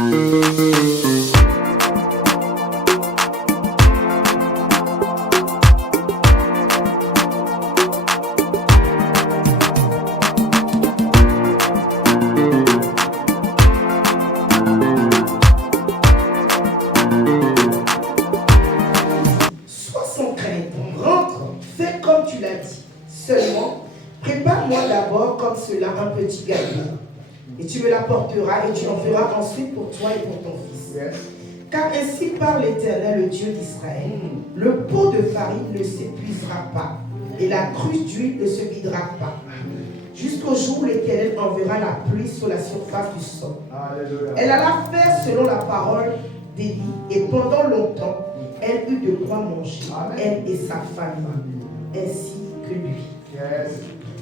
Sois sans crainte, rentre, fais comme tu l'as dit. Seulement, prépare-moi d'abord comme cela un petit gâteau. Et tu me l'apporteras et tu en feras ensuite pour toi et pour ton fils. Car ainsi parle l'Éternel, le Dieu d'Israël. Le pot de farine ne s'épuisera pas et la cruche d'huile ne se videra pas, jusqu'au jour où l'Éternel enverra la pluie sur la surface du sol. Alléluia. Elle alla faire selon la parole d'Élie, et pendant longtemps, elle eut de quoi manger, elle et sa famille, ainsi que lui.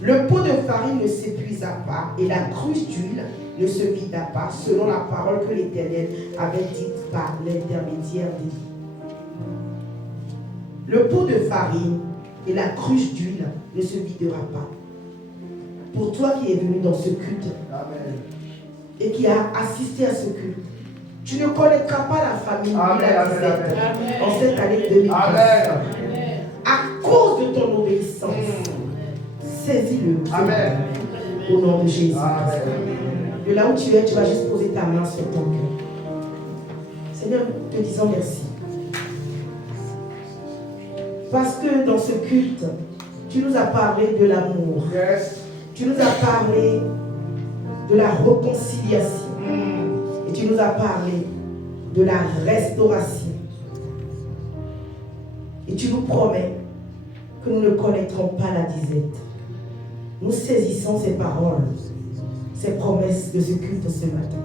Le pot de farine ne s'épuisa pas, et la cruche d'huile ne se vida pas, selon la parole que l'Éternel avait dite par l'intermédiaire d'Élie. Le pot de farine et la cruche d'huile ne se videra pas. Pour toi qui es venu dans ce culte, et qui a assisté à ce culte, tu ne connaîtras pas la famille ni la disette en cette année 2015. À cause de ton obéissance, saisis-le au nom de Jésus. De là où tu es, tu vas juste poser ta main sur ton cœur. Seigneur, te disons merci. Parce que dans ce culte, tu nous as parlé de l'amour. Tu nous as parlé de la réconciliation. Et tu nous as parlé de la restauration. Et tu nous promets que nous ne connaîtrons pas la disette. Nous saisissons ces paroles, ces promesses de ce culte ce matin.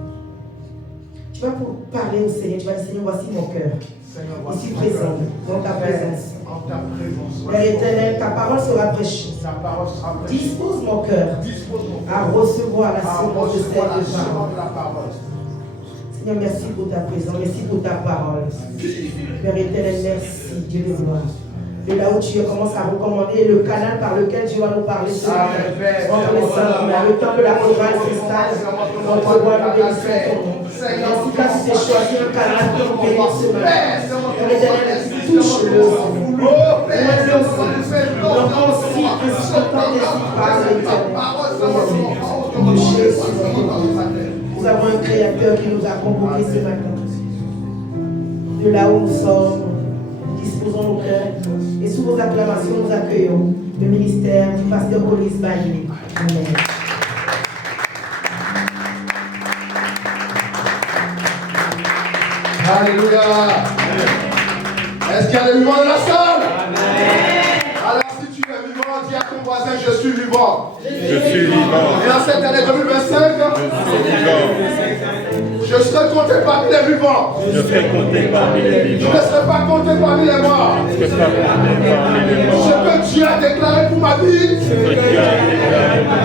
Tu vas parler au Seigneur, tu vas dire, Seigneur, voici mon cœur. Ici présent, dans ta présence. Père éternel, ta parole sera prêchée. Dispose mon cœur à recevoir la semence de cette parole. Seigneur, merci pour ta présence, merci pour ta parole. Père éternel, merci, Dieu de gloire. De là où tu commences à recommander le canal par lequel tu vas nous parler ce matin. Entre les saints, le temps de la chorale cristal, notre roi, nous bénissons ton nom. Merci car tu t'es choisi un canal pour bénir ce matin. Père éternel, touche-le. Mets-le aussi. L'enfant aussi, ainsi que tant d'esprit par l'éternel. Jésus. Nous avons un créateur qui nous a convoqués ce matin. De là où nous sommes, disposons nos cœurs et sous vos acclamations, nous accueillons le ministère du pasteur Colis Bailly. Amen. Alléluia. Est-ce qu'il y a des vivants dans la salle? Amen. Alors si tu es vivant, dis à ton voisin, je suis vivant. Je suis vivant. Et en cette année 2025, je suis vivant. Je serai compté parmi les vivants. Je serai compté parmi les vivants. Je ne serai pas compté parmi les morts. Je ne serai pas compté parmi les morts. Ce que Dieu a déclaré pour ma vie,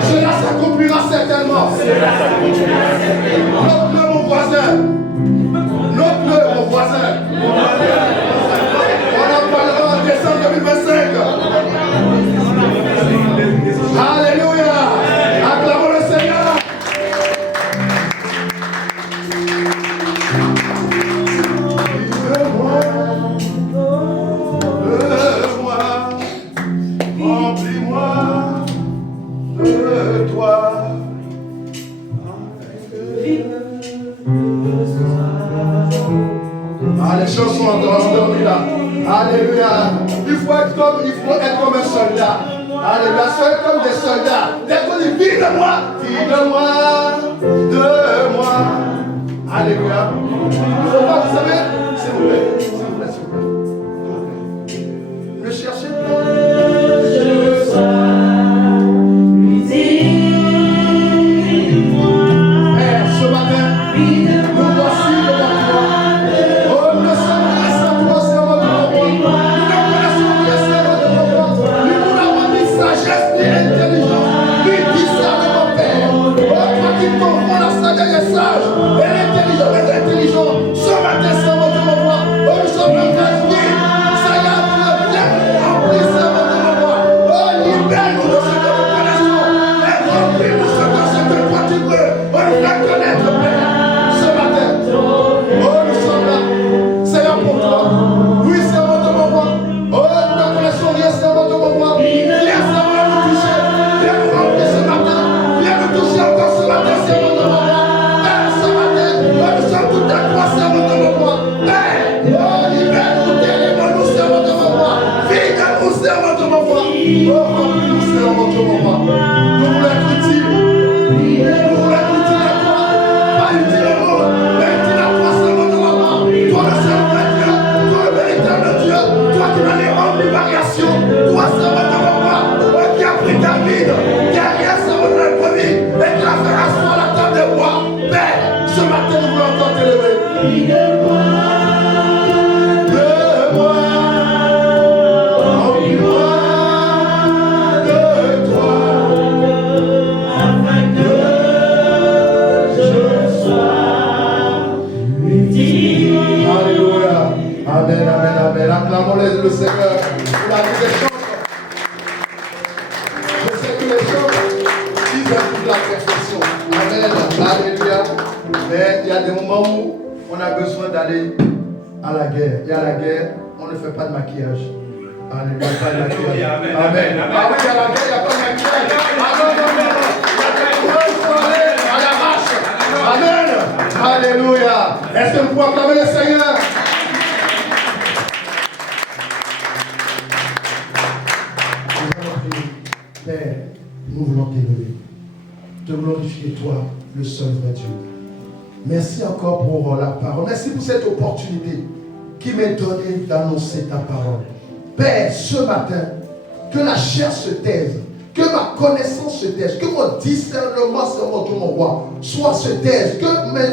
cela s'accomplira certainement. Note-le mon voisin. Note-le mon voisin. On en parlera en décembre 2025. Alléluia. Acclamons le Seigneur. Les choses sont endormies là. Alléluia. Il faut être comme un soldat. Alléluia. Soyez comme des soldats. Dès qu'on dit vide-moi, de moi. Alléluia. Il faut pas, vous savez, s'il vous plaît, s'il vous plaît, s'il vous plaît. Ne cherchez pas. Je Père, ce matin, nous voici devant toi. Oh, nous ne sommes pas sans toi, Seigneur de mon roi. Nous ne connaissons que Seigneur de mon roi. Lui, nous n'avons ni sagesse ni intelligence, ni discernement, Père. Oh, toi qui confonds la sagesse des sages et l'intelligence des intelligents. Ce matin, Seigneur de mon roi, oh, nous sommes Oh, remplis-nous, Seigneur, mon Dieu, mon roi. Nous voulons être utiles. Nous voulons être utiles à toi. Pas utiles au monde, mais utiles à toi, Seigneur, mon roi. Toi, le seul vrai Dieu. Toi, le véritable Dieu. Toi qui n'as les hommes de variation. Toi, Seigneur, mon roi. Toi qui as pris David derrière Seigneur, notre vie et qui l'a fait asseoir à la table des rois. Père, ce matin, nous voulons encore t'élever. Amen, amen, amen. Acclamons-les le Seigneur pour la vie des chants. Je sais que les chants, ils aiment toute la perfection. Amen, alléluia. Mais il y a des moments où on a besoin d'aller à la guerre. Et à la guerre, on ne fait pas de maquillage. Alléluia, pas de maquillage. Amen. Ah oui, il y a la guerre, il n'y a pas de maquillage. Ah non, non, non, non. Il faut aller à la marche. Amen. Alléluia. Est-ce que nous pouvons acclamer le Seigneur? Père, nous voulons t'élever, te glorifier, toi, le seul vrai Dieu. Merci encore pour la parole. Merci pour cette opportunité qui m'est donnée d'annoncer ta parole. Père, ce matin, que la chair se taise, que ma connaissance se taise, que mon discernement, c'est mon Dieu, mon roi, soit se taise, que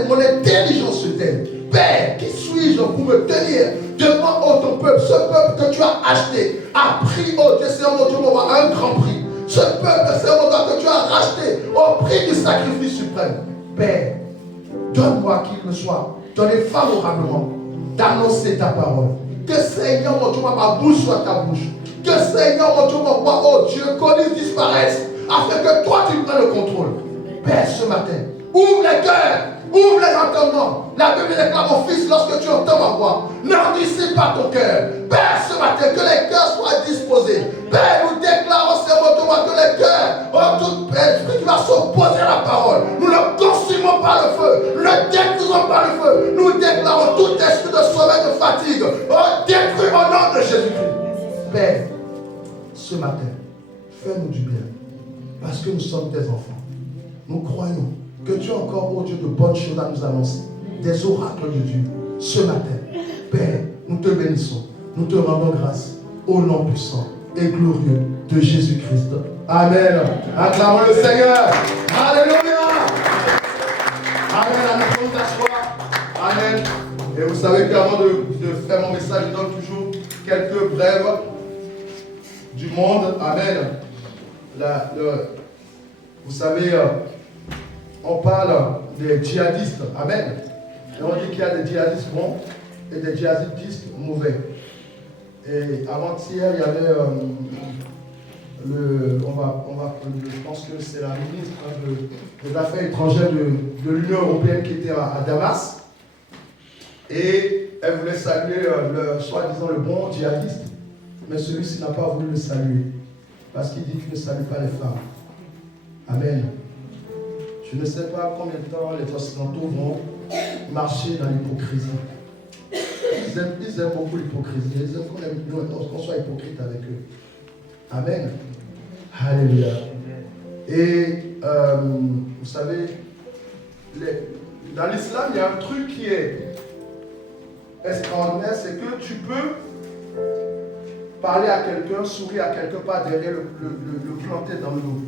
mon intelligence se taise. Père, qui suis-je pour me tenir devant ton peuple, ce peuple que tu as acheté, à prix, oh Dieu, c'est mon Dieu, mon roi, un grand prix. Ce peuple, c'est mon Dieu, que tu as racheté au prix du sacrifice suprême. Père, donne-moi qu'il me soit donné favorablement d'annoncer ta parole. Que Seigneur, mon Dieu, ma bouche soit ta bouche. Que Seigneur, mon Dieu, mon roi, oh Dieu, qu'on disparaisse, afin que toi tu prennes le contrôle. Père, ce matin, ouvre les cœurs, ouvre les entendements. La Bible déclare, mon fils, lorsque tu entends ma voix, n'endurcis pas ton cœur. Père, ce matin, que les cœurs soient disposés. Père, nous déclarons, c'est mon Dieu, que les cœurs, oh tout esprit qui va s'opposer à la parole, nous le consumons par le feu, nous le détruisons par le feu. Nous déclarons tout esprit de sommeil, de fatigue, oh détruit au nom de Jésus-Christ. Père, ce matin, fais-nous du bien, parce que nous sommes tes enfants. Nous croyons que tu as encore, oh Dieu, de bonnes choses à nous annoncer, des oracles de Dieu. Ce matin, Père, nous te bénissons, nous te rendons grâce au nom puissant et glorieux de Jésus-Christ. Amen. Acclamons le Seigneur. Alléluia. Amen. Amen. Amen. Et vous savez qu'avant de faire mon message, je donne toujours quelques brèves du monde. Amen. Vous savez, on parle des djihadistes. Amen. Et on dit qu'il y a des djihadistes bons et des djihadistes mauvais. Et avant-hier, il y avait je pense que c'est la ministre des Affaires étrangères de l'Union européenne qui était à Damas. Et elle voulait saluer soi-disant le bon djihadiste, mais celui-ci n'a pas voulu le saluer, parce qu'il dit qu'il ne salue pas les femmes. Amen. Je ne sais pas combien de temps les Occidentaux vont marcher dans l'hypocrisie. Ils aiment beaucoup l'hypocrisie. Ils aiment qu'on soit hypocrite avec eux. Amen. Alléluia. Et vous savez, dans l'islam, il y a un truc qui est extraordinaire, c'est que tu peux parler à quelqu'un, sourire à quelqu'un, pas derrière le planter dans le dos.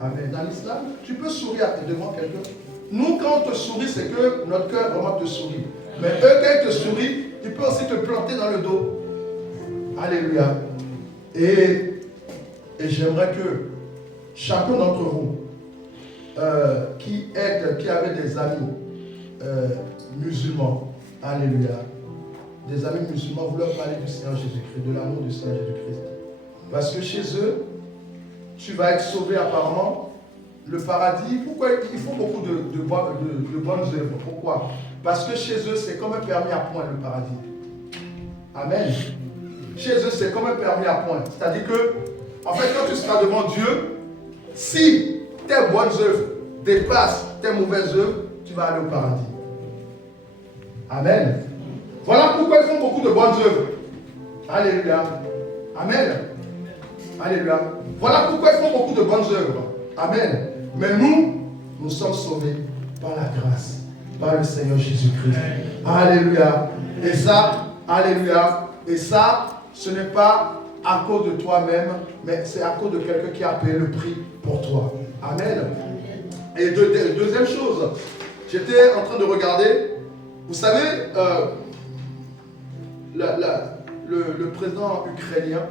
Amen. Dans l'islam, tu peux sourire devant quelqu'un. Nous, quand on te sourit, c'est que notre cœur vraiment te sourit. Mais eux, quand ils te sourient, ils peuvent aussi te planter dans le dos. Alléluia. Et j'aimerais que chacun d'entre vous qui avait des amis musulmans, alléluia, des amis musulmans, vous leur parlez du Seigneur Jésus-Christ, de l'amour du Seigneur Jésus-Christ. Parce que chez eux, tu vas être sauvé apparemment. Le paradis, pourquoi il faut beaucoup de bonnes œuvres? Pourquoi? Parce que chez eux, c'est comme un permis à point, le paradis. Amen. Chez eux, c'est comme un permis à point. C'est-à-dire que, en fait, quand tu seras devant Dieu, si tes bonnes œuvres dépassent tes mauvaises œuvres, tu vas aller au paradis. Amen. Voilà pourquoi ils font beaucoup de bonnes œuvres. Alléluia. Amen. Alléluia. Voilà pourquoi ils font beaucoup de bonnes œuvres. Amen. Mais nous sommes sauvés par la grâce, par le Seigneur Jésus-Christ. Alléluia. Et ça, alléluia. Et ça, ce n'est pas à cause de toi-même, mais c'est à cause de quelqu'un qui a payé le prix pour toi. Amen. Et deuxième chose, j'étais en train de regarder, vous savez, le président ukrainien,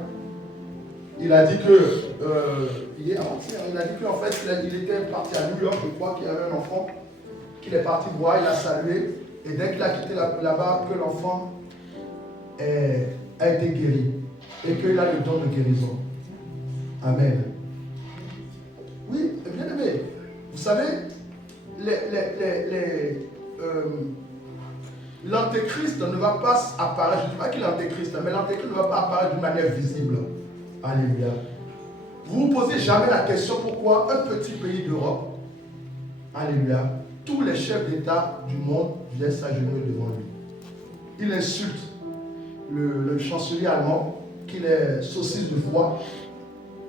il a dit que, il a dit qu'en fait, il était parti à New York, je crois qu'il y avait un enfant qu'il est parti voir, il a salué, et dès qu'il a quitté là-bas, que l'enfant a été guéri, et qu'il a le don de guérison. Amen. Oui, bien aimé, vous savez, l'antéchrist ne va pas apparaître, je ne dis pas qu'il est antéchrist, mais l'antéchrist ne va pas apparaître d'une manière visible. Alléluia. Vous ne vous posez jamais la question pourquoi un petit pays d'Europe, alléluia, tous les chefs d'État du monde viennent s'agenouiller devant lui. Il insulte le chancelier allemand, qu'il est saucisse de foie.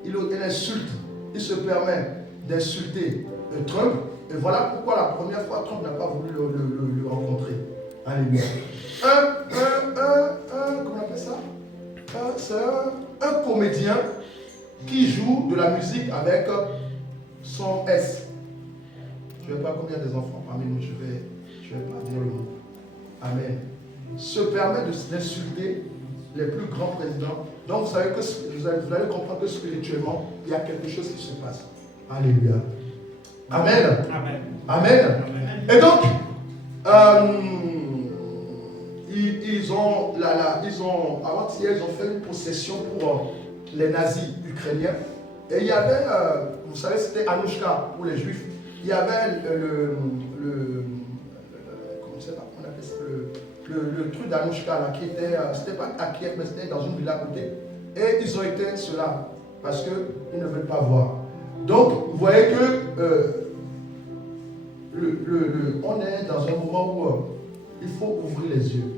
Il insulte, il se permet d'insulter Trump. Et voilà pourquoi la première fois Trump n'a pas voulu le rencontrer. Alléluia. Comment on appelle ça? C'est un comédien qui joue de la musique avec son S. Je ne sais pas combien des enfants parmi nous, je vais pas dire le mot. Amen. Se permet d'insulter les plus grands présidents. Donc vous savez que vous allez comprendre que spirituellement, il y a quelque chose qui se passe. Alléluia. Amen. Amen. Amen. Et donc, avant-hier, ils ont fait une procession pour les nazis ukrainiens. Et il y avait, vous savez, c'était Anouchka pour les juifs. Il y avait comment ça, on appelle ça, le truc d'Anouchka là, qui était, c'était pas à Kiev, mais c'était dans une ville à côté. Et ils ont éteint cela parce qu'ils ne veulent pas voir. Donc, vous voyez que on est dans un moment où il faut ouvrir les yeux.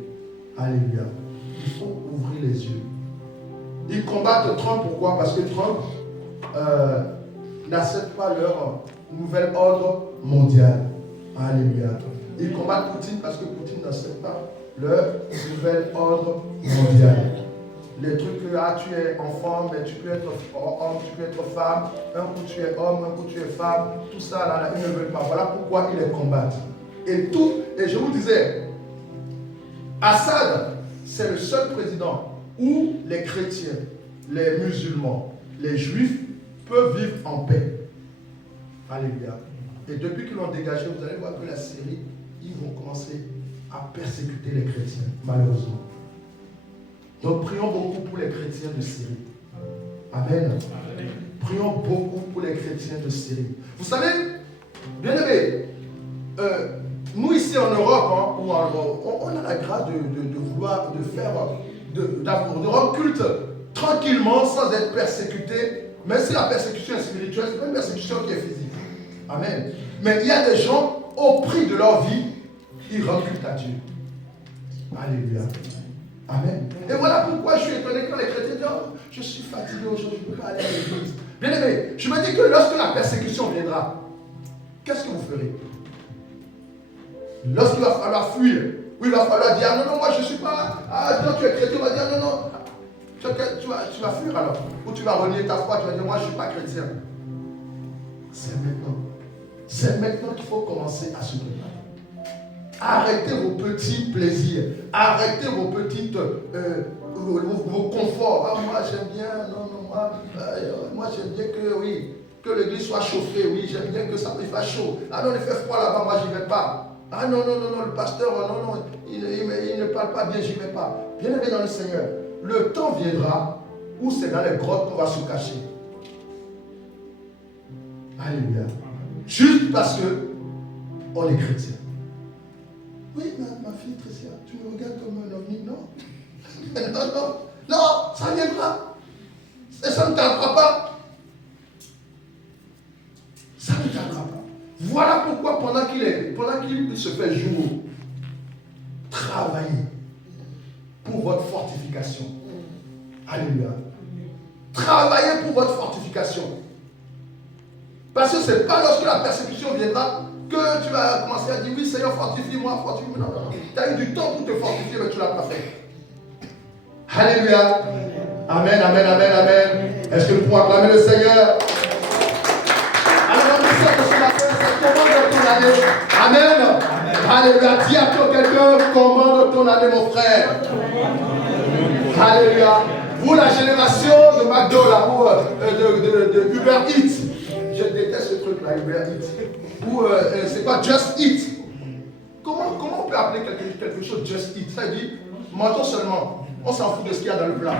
Alléluia. Il faut ouvrir les yeux. Ils combattent Trump, pourquoi? Parce que Trump n'accepte pas leur nouvel ordre mondial. Alléluia. Ils combattent Poutine parce que Poutine n'accepte pas leur nouvel ordre mondial. Les trucs que tu es enfant, mais tu peux être homme, tu peux être femme, un coup tu es homme, un coup tu es femme, tout ça là, ils ne veulent pas. Voilà pourquoi ils les combattent. Et je vous disais, Assad, c'est le seul président où les chrétiens, les musulmans, les juifs peuvent vivre en paix. Alléluia. Et depuis qu'ils l'ont dégagé, vous allez voir que la Syrie, ils vont commencer à persécuter les chrétiens, malheureusement. Donc prions beaucoup pour les chrétiens de Syrie. Amen. Amen. Prions beaucoup pour les chrétiens de Syrie. Vous savez, bien aimé, nous ici en Europe, on a la grâce de vouloir de rendre culte tranquillement sans être persécuté. Même si la persécution est spirituelle, c'est pas une persécution qui est physique. Amen. Mais il y a des gens, au prix de leur vie, ils rendent culte à Dieu. Alléluia. Amen. Et voilà pourquoi je suis étonné quand les chrétiens disent oh, je suis fatigué aujourd'hui, je ne peux pas aller à l'église. Bien aimé, je me dis que lorsque la persécution viendra, qu'est-ce que vous ferez? Lorsqu'il va falloir fuir, ou il va falloir dire non, moi je ne suis pas. Ah, toi tu es chrétien, on va dire non. Tu vas fuir alors. Ou tu vas renier ta foi, tu vas dire moi je ne suis pas chrétien. C'est maintenant. C'est maintenant qu'il faut commencer à se préparer. Arrêtez vos petits plaisirs. Arrêtez vos petites vos conforts. Ah, moi j'aime bien, moi j'aime bien que l'église soit chauffée. Oui, j'aime bien que ça me fasse chaud. Ah non, il fait froid là-bas, moi j'y vais pas. Ah non, le pasteur, non, il ne parle pas bien, j'y vais pas. Bien aimé dans le Seigneur, le temps viendra où c'est dans les grottes qu'on va se cacher. Alléluia. Juste parce que on est chrétien. Oui, ma fille Tricia, tu me regardes comme un ovni, non? Non, ça viendra. Et ça ne tardera pas. Ça ne tardera pas. Voilà pourquoi pendant qu'il se fait jour, travaillez pour votre fortification. Alléluia. travaillez pour votre fortification. Parce que ce n'est pas lorsque la persécution viendra que tu vas commencer à dire oui Seigneur fortifie-moi, fortifie-moi. Non, non. Tu as eu du temps pour te fortifier mais tu ne l'as pas fait. Alléluia. Amen, amen, amen, amen. Est-ce que nous pouvons acclamer le Seigneur? Alors on sait que ce matin c'est commande ton année. Amen. Alléluia. Dis à quelqu'un commande ton année mon frère. Alléluia. Vous la génération de McDo là, ou de Uber Eats. Je déteste ce truc là, Uber Eats. Ou c'est quoi Just Eat. Comment on peut appeler quelque chose Just Eat? Ça veut dire mangeons seulement. On s'en fout de ce qu'il y a dans le plat.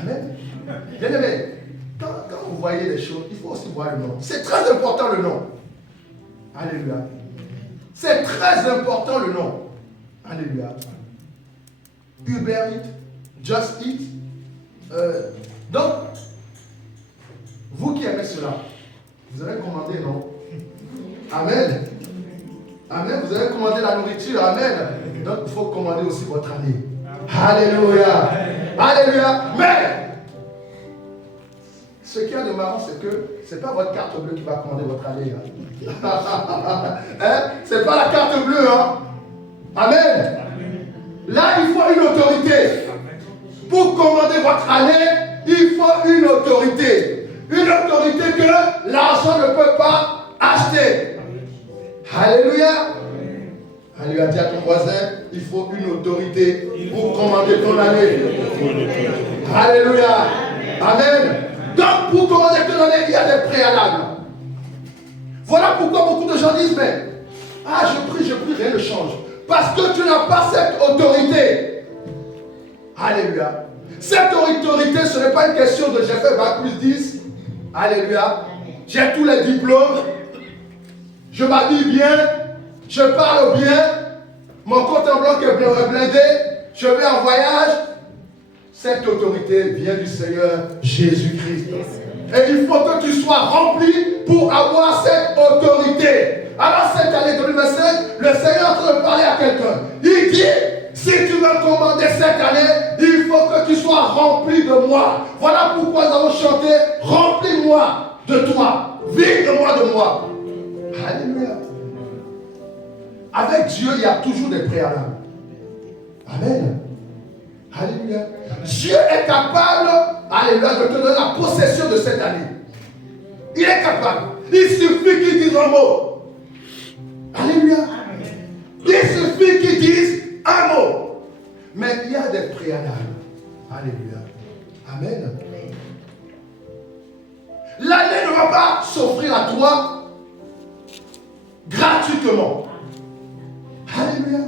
Amen. Bien aimé, quand vous voyez les choses, il faut aussi voir le nom. C'est très important le nom. Alléluia. C'est très important le nom. Alléluia. Uber Eats, Just Eat. Donc, vous qui aimez cela, vous avez commandé, non? Amen. Amen. Vous avez commandé la nourriture. Amen. Donc, il faut commander aussi votre année. Alléluia. Alléluia. Mais, ce qu'il y a de marrant, c'est que ce n'est pas votre carte bleue qui va commander votre année. Hein? Ce n'est pas la carte bleue. Hein? Amen. Là, il faut une autorité. Pour commander votre année, il faut une autorité. Une autorité que l'argent ne peut pas acheter. Alléluia. Alléluia. Dis à ton voisin, il faut une autorité pour commander ton année. Alléluia. Amen. Donc, pour commander ton année, il y a des préalables. Voilà pourquoi beaucoup de gens disent, mais, je prie, rien ne change. Parce que tu n'as pas cette autorité. Alléluia. Cette autorité, ce n'est pas une question de j'ai fait bac plus 10. Alléluia. J'ai tous les diplômes. Je m'habille bien. Je parle bien. Mon compte en banque est blindé. Je vais en voyage. Cette autorité vient du Seigneur Jésus-Christ. Et il faut que tu sois rempli pour avoir cette autorité. Alors cette année 2025, le Seigneur est en train de parler à quelqu'un. Il dit, si tu veux commander cette année, il faut que tu sois rempli de moi. Voilà pourquoi nous avons chanté, remplis-moi de toi, vide-moi de moi. Alléluia. Avec Dieu, il y a toujours des préalables. Amen. Alléluia. Dieu est capable, alléluia, de te donner la possession de cette année. Il est capable. Il suffit qu'il dise un mot. Alléluia. Il suffit qu'il dise un mot. Mais il y a des préalables. Alléluia. Amen. L'année ne va pas s'offrir à toi gratuitement. Alléluia.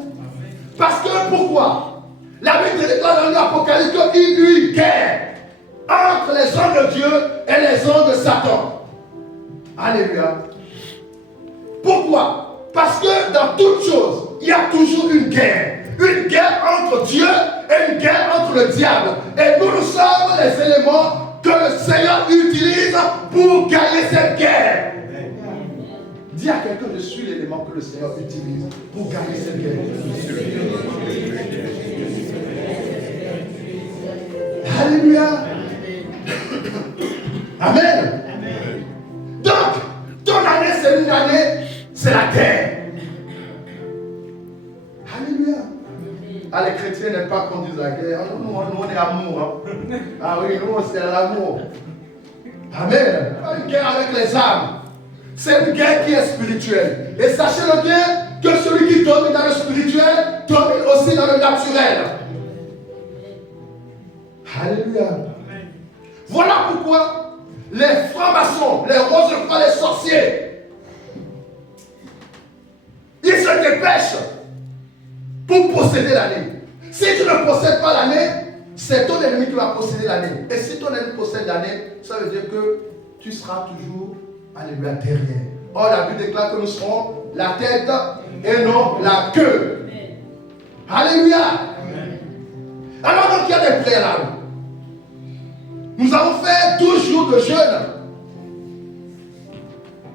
Parce que pourquoi? La Bible déclare dans l'Apocalypse qu'il y eut une guerre entre les hommes de Dieu et les hommes de Satan. Alléluia. Pourquoi? Parce que dans toutes choses, il y a toujours une guerre. Une guerre entre Dieu et une guerre entre le diable. Et nous sommes les éléments que le Seigneur utilise pour gagner cette guerre. Dis à quelqu'un, je suis l'élément que le Seigneur utilise pour gagner cette guerre. Alléluia. Amen. Donc, ton année, c'est une année, c'est la guerre. Alléluia. Ah, les chrétiens n'aiment pas qu'on dise la guerre. Nous, on est amour. Hein. Ah oui, nous, c'est l'amour. Amen. Pas une guerre avec les âmes. C'est une guerre qui est spirituelle. Et sachez-le bien que celui qui domine dans le spirituel domine aussi dans le naturel. Alléluia. Voilà pourquoi les francs-maçons, les rosefroids, les sorciers, ils se dépêchent pour posséder l'année. Si tu ne possèdes pas l'année, c'est ton ennemi qui va posséder l'année. Et si ton ennemi possède l'année, ça veut dire que tu seras toujours, alléluia, derrière. Or, la Bible déclare que nous serons la tête et non la queue. Alléluia. Alors, donc, il y a des préalables. Nous avons fait 12 jours de jeûne.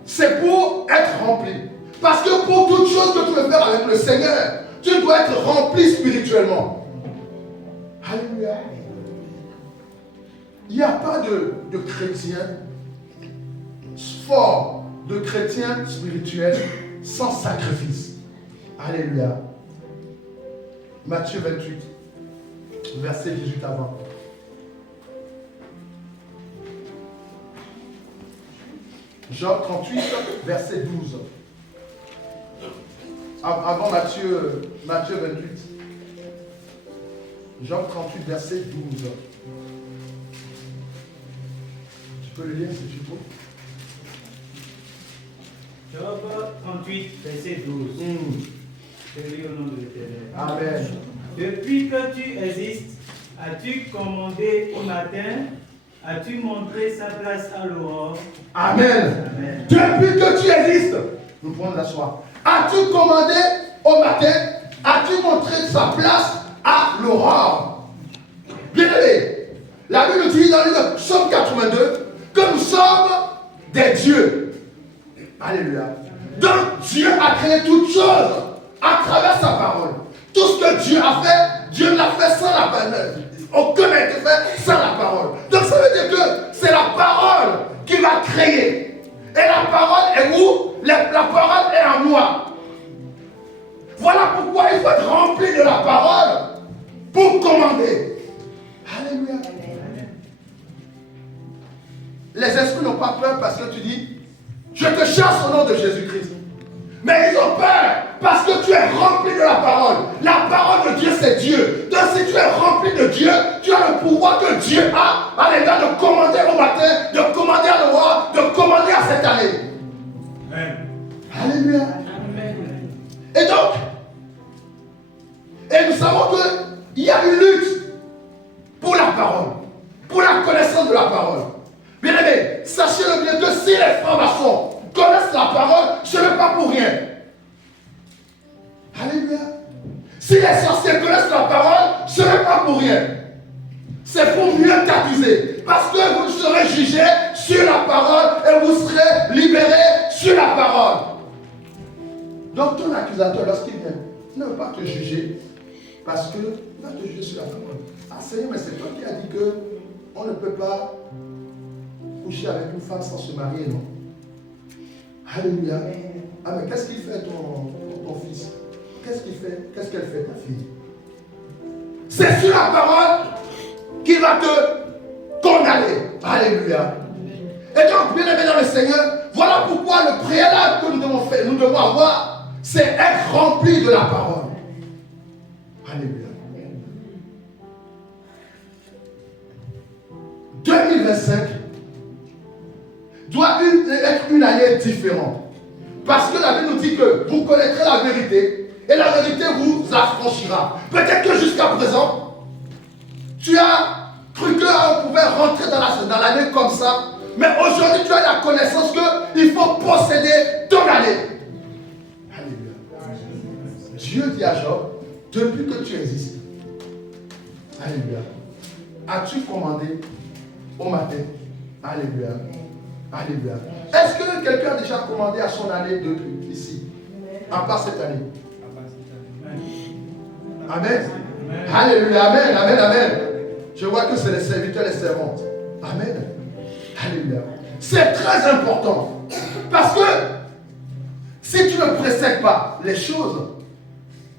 C'est pour être rempli. Parce que pour toute chose que tu veux faire avec le Seigneur, tu dois être rempli spirituellement. Alléluia. Il n'y a pas de chrétien fort, de chrétien spirituel sans sacrifice. Alléluia. Matthieu 28, verset 18 avant. Jean 38, verset 12. Avant Matthieu 28. Jean 38, verset 12. Tu peux le lire si tu peux. Job 38, verset 12. Je lis au nom de l'Éternel. Amen. Depuis que tu existes, as-tu commandé au matin? As-tu montré sa place à l'aurore? Amen. Amen. Depuis que tu existes, nous prenons la soie. As-tu commandé au matin? As-tu montré sa place à l'aurore? Bien-aimé, la Bible nous dit dans le Psaume 82 que nous sommes des dieux. Alléluia. Donc Dieu a créé toutes choses à travers sa parole. Tout ce que Dieu a fait, Dieu l'a fait sans la parole. Aucun n'a été fait sans la parole. Donc ça veut dire que c'est la parole qui va créer. Et la parole est où? La parole est en moi. Voilà pourquoi il faut être rempli de la parole pour commander. Alléluia. Les esprits n'ont pas peur parce que tu dis, je te chasse au nom de Jésus-Christ. Mais ils ont peur parce que tu es rempli de la parole. La parole de Dieu, c'est Dieu. Donc si tu es rempli de Dieu, tu as le pouvoir que Dieu a, alléluia, de commander au matin, de commander à l'aurore, de commander à cette année. Amen. Alléluia. Amen. Et donc, nous savons qu'il y a une lutte pour la parole, pour la connaissance de la parole. Bien aimé, sachez-le bien que si les francs-maçons connaissent la parole, ce n'est pas pour rien. Alléluia. Si les sorciers connaissent la parole, ce n'est pas pour rien. C'est pour mieux t'accuser. Parce que vous serez jugé sur la parole et vous serez libéré sur la parole. Donc ton accusateur, lorsqu'il vient, ne veut pas te juger. Parce qu'il va te juger sur la parole. Ah Seigneur, mais c'est toi qui as dit qu'on ne peut pas coucher avec une femme sans se marier, non? Alléluia. Ah mais qu'est-ce qu'il fait ton fils? Qu'est-ce qu'il fait? Qu'est-ce qu'elle fait ta fille? C'est sur la parole qu'il va te condamner. Alléluia. Et donc, bien aimé dans le Seigneur, voilà pourquoi le préalable que nous devons faire, nous devons avoir, c'est être rempli de la parole. Alléluia. 2025 doit être une année différente. Parce que la Bible nous dit que vous connaîtrez la vérité et la vérité vous affranchira. Peut-être que jusqu'à présent, tu as cru qu'on pouvait rentrer dans l'année comme ça, mais aujourd'hui tu as la connaissance qu'il faut posséder ton année. Alléluia. Dieu dit à Job, depuis que tu existes, alléluia, as-tu commandé au matin? Alléluia. Alléluia. Est-ce que quelqu'un a déjà commandé à son année depuis ici? À part cette année. Amen. Alléluia. Amen. Amen. Amen. Je vois que c'est les serviteurs et les servantes. Amen. Alléluia. C'est très important. Parce que si tu ne précèdes pas les choses,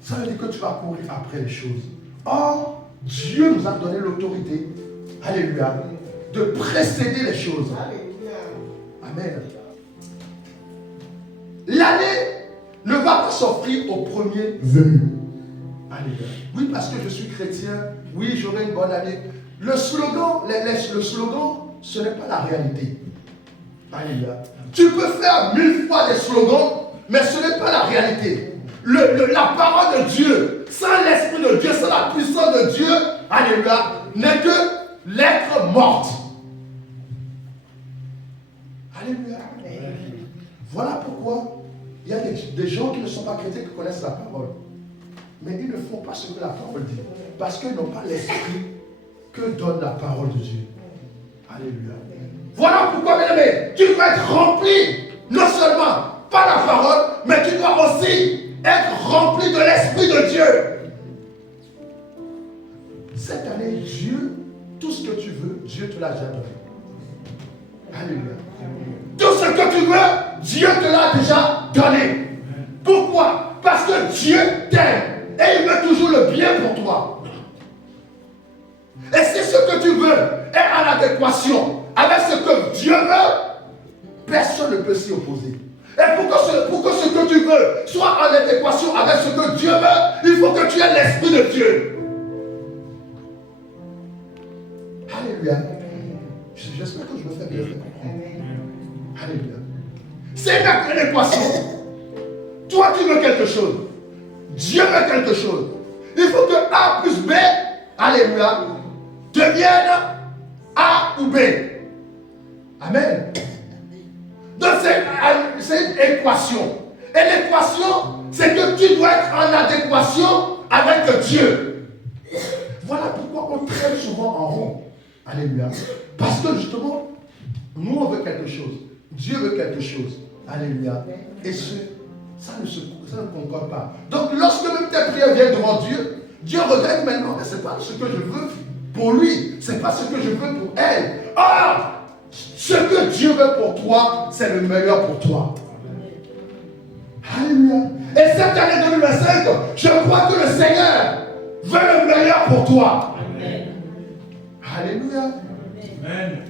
ça veut dire que tu vas courir après les choses. Or, Dieu nous a donné l'autorité, alléluia, de précéder les choses. Amen. L'année ne va pas s'offrir au premier venu. Alléluia. Oui, parce que je suis chrétien, oui, j'aurai une bonne année. Le slogan, le slogan, ce n'est pas la réalité. Alléluia. Tu peux faire 1000 fois des slogans, mais ce n'est pas la réalité. La parole de Dieu, sans l'Esprit de Dieu, sans la puissance de Dieu, alléluia, n'est que l'être morte. Alléluia. Voilà pourquoi il y a des gens qui ne sont pas chrétiens qui connaissent la parole. Mais ils ne font pas ce que la parole dit. Parce qu'ils n'ont pas l'esprit que donne la parole de Dieu. Alléluia. Voilà pourquoi, bien aimé, tu dois être rempli, non seulement par la parole, mais tu dois aussi être rempli de l'Esprit de Dieu. Cette année, Dieu, tout ce ce que tu veux, Dieu te l'a déjà donné. Alléluia. Tout ce que tu veux, Dieu te l'a déjà donné. Pourquoi? Parce que Dieu t'aime et il veut toujours le bien pour toi. Et si ce que tu veux est en adéquation avec ce que Dieu veut, personne ne peut s'y opposer. Et pour que ce que tu veux soit en adéquation avec ce que Dieu veut, il faut que tu aies l'Esprit de Dieu. Alléluia. J'espère que je me fais bien comprendre. Alléluia. C'est une équation. Toi, tu veux quelque chose. Dieu veut quelque chose. Il faut que A plus B, alléluia, devienne A ou B. Amen. Donc c'est une équation. Et l'équation, c'est que tu dois être en adéquation avec Dieu. Voilà pourquoi on traîne souvent en rond. Alléluia. Parce que justement, nous on veut quelque chose. Dieu veut quelque chose. Alléluia. Et ça ne concorde pas. Donc lorsque même tes prières viennent devant Dieu, Dieu regarde maintenant, mais ce n'est pas ce que je veux pour lui. Ce n'est pas ce que je veux pour elle. Or, ce que Dieu veut pour toi, c'est le meilleur pour toi. Alléluia. Et cette année 2025, je crois que le Seigneur veut le meilleur pour toi. Amen. Alléluia. Amen.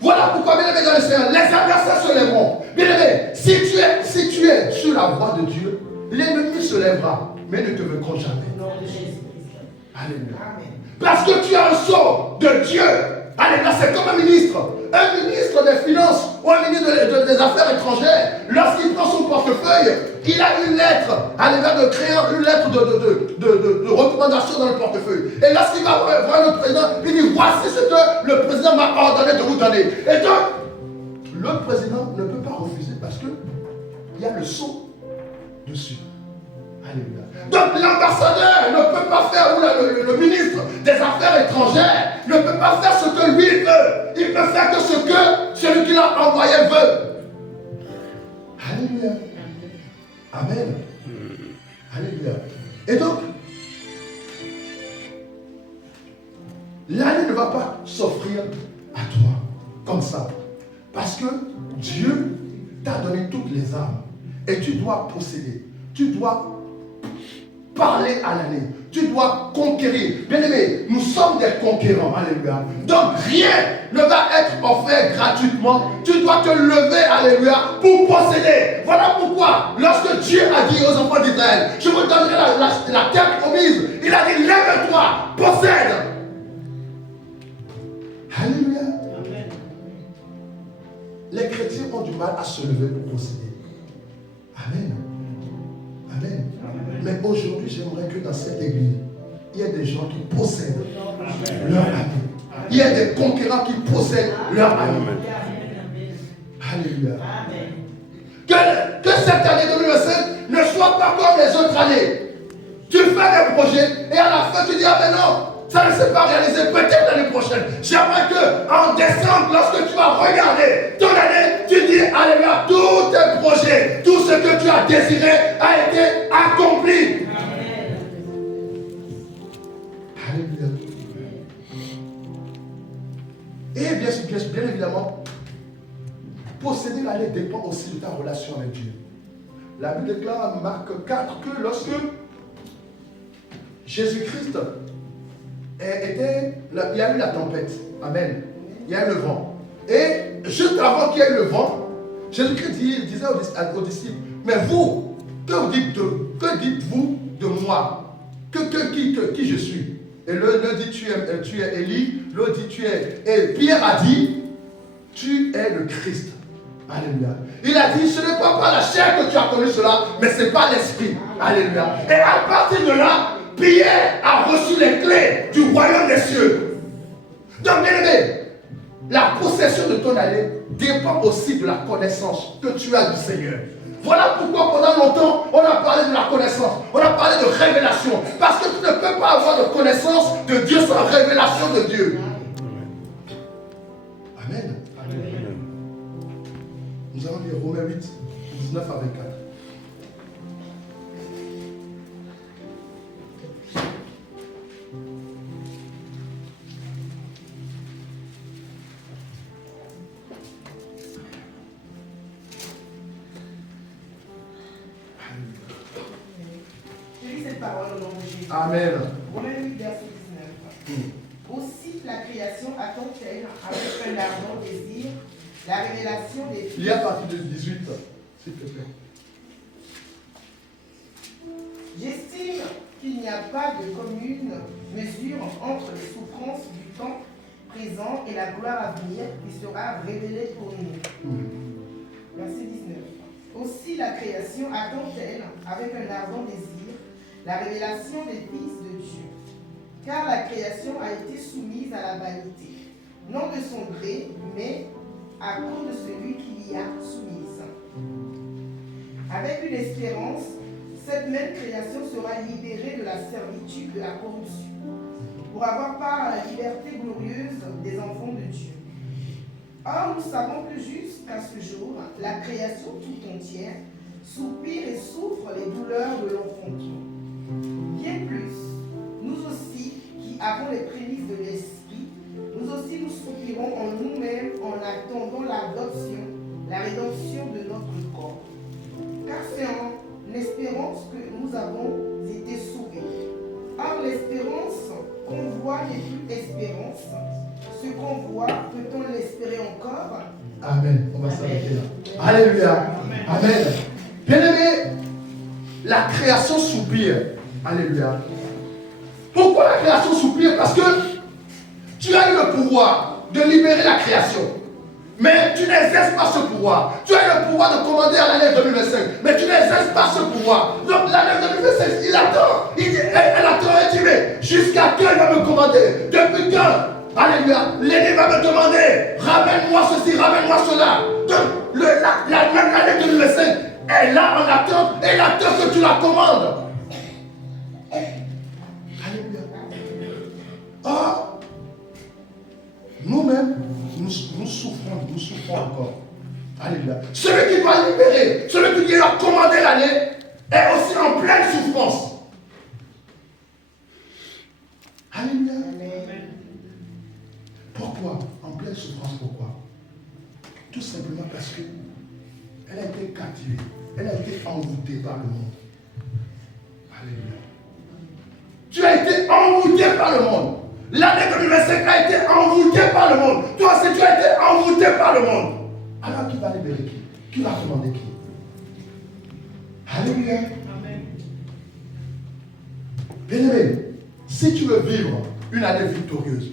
Voilà pourquoi, bien aimé dans le Seigneur, les adversaires se lèveront. Bien aimé, si tu es sur la voie de Dieu, l'ennemi se lèvera, mais ne te vaincront jamais. Alléluia. Parce que tu as un sceau de Dieu. Alléluia, c'est comme un ministre. Un ministre des Finances ou un ministre des Affaires étrangères, lorsqu'il prend son portefeuille, il a une lettre, alléluia, de créer une lettre de recommandation dans le portefeuille. Et lorsqu'il va voir le président, il dit voici ce que le président m'a ordonné de vous donner. Et donc, le président ne peut pas refuser parce qu'il y a le sceau dessus. Alléluia. Donc l'ambassadeur ne peut pas faire, ou le ministre des Affaires étrangères ne peut pas faire ce que lui veut. Il peut faire que ce que celui qui l'a envoyé veut. Alléluia. Amen. Alléluia. Et donc, l'année ne va pas s'offrir à toi comme ça. Parce que Dieu t'a donné toutes les armes. Et tu dois posséder. Tu dois parler à l'année. Tu dois conquérir. Bien aimé, nous sommes des conquérants. Alléluia. Donc rien ne va être offert gratuitement. Tu dois te lever, alléluia, pour posséder. Voilà pourquoi, lorsque Dieu a dit aux enfants d'Israël, je vous donnerai la terre promise, il a dit, lève-toi, possède. Alléluia. Amen. Les chrétiens ont du mal à se lever pour posséder. Amen. Amen. Mais aujourd'hui, j'aimerais que dans cette église, il y ait des gens qui possèdent leur amour. Il y a des conquérants qui possèdent leur amour. Alléluia. Que cette année 2025 ne soit pas comme les autres années. Tu fais des projets et à la fin tu dis ah mais non, ça ne s'est pas réalisé, peut-être l'année prochaine. J'aimerais qu'en décembre, lorsque tu vas regarder ton année, tu dis alléluia, tous tes projets, tout ce que tu as désiré a été accompli. Alléluia. Et bien évidemment, posséder l'année dépend aussi de ta relation avec Dieu. La Bible déclare en Marc 4 que lorsque Jésus-Christ il y a eu la tempête. Amen. Il y a eu le vent. Et juste avant qu'il y ait eu le vent, Jésus-Christ disait aux disciples, mais vous, que dites-vous de moi? Qui je suis? Et l'un dit tu es Élie, l'autre dit tu es... Et Pierre a dit, tu es le Christ. Alléluia. Il a dit, ce n'est pas par la chair que tu as connu cela, mais c'est par l'esprit. Alléluia. Et à partir de là, Pierre a reçu les clés du royaume des cieux. Donc, bien aimé, la possession de ton année dépend aussi de la connaissance que tu as du Seigneur. Voilà pourquoi pendant longtemps, on a parlé de la connaissance, on a parlé de révélation. Parce que tu ne peux pas avoir de connaissance de Dieu sans révélation de Dieu. Amen. Amen. Nous allons lire Romains 8, 19 à 24. Amen. Romains 8, verset 19. Aussi la création attend-elle avec un ardent désir la révélation des Il y a à partir de 18, s'il te plaît. J'estime qu'il n'y a pas de commune mesure entre les souffrances du temps présent et la gloire à venir qui sera révélée pour nous. Verset 19. Aussi la création attend-elle avec un ardent désir la révélation des fils de Dieu. Car la création a été soumise à la vanité, non de son gré, mais à cause de celui qui l'y a soumise. Avec une espérance, cette même création sera libérée de la servitude de la corruption, pour avoir part à la liberté glorieuse des enfants de Dieu. Or, nous savons que jusqu'à ce jour, la création tout entière soupire et souffre les douleurs de l'enfantement. Bien plus, nous aussi, qui avons les prémices de l'esprit, nous aussi nous soupirons en nous-mêmes en attendant l'adoption, la rédemption de notre corps. Car c'est en l'espérance que nous avons été sauvés. Or, l'espérance qu'on voit n'est plus espérance. Ce qu'on voit, peut-on l'espérer encore? Amen. On va s'arrêter là. Alléluia. Amen. Bien-aimé, la création soupire. Alléluia. Pourquoi la création soupire? Parce que tu as eu le pouvoir de libérer la création. Mais tu n'exerces pas ce pouvoir. Tu as le pouvoir de commander à l'année 2025. Mais tu n'exerces pas ce pouvoir. Donc l'année 2025, il attend. Il dit, elle attend et dit, mais jusqu'à quand il va me commander? Depuis quand? Alléluia. L'aîné va me demander, ramène-moi ceci, ramène-moi cela. Donc l'année 2025, elle est là en attente. Elle attend que tu la commandes. Alléluia. Or, nous-mêmes, nous souffrons encore. Alléluia. Celui qui doit libérer, celui qui doit commander l'année, est aussi en pleine souffrance. Alléluia. Amen. Pourquoi? En pleine souffrance, pourquoi? Tout simplement parce qu'elle a été captivée, elle a été envoûtée par le monde. Alléluia. Tu as été envoûté par le monde. L'année 2025 a été envoûtée par le monde. Toi aussi, tu as été envoûté par le monde. Alors, qui va libérer qui? Qui va commander qui? Alléluia. Amen. Bien-aimé, si tu veux vivre une année victorieuse,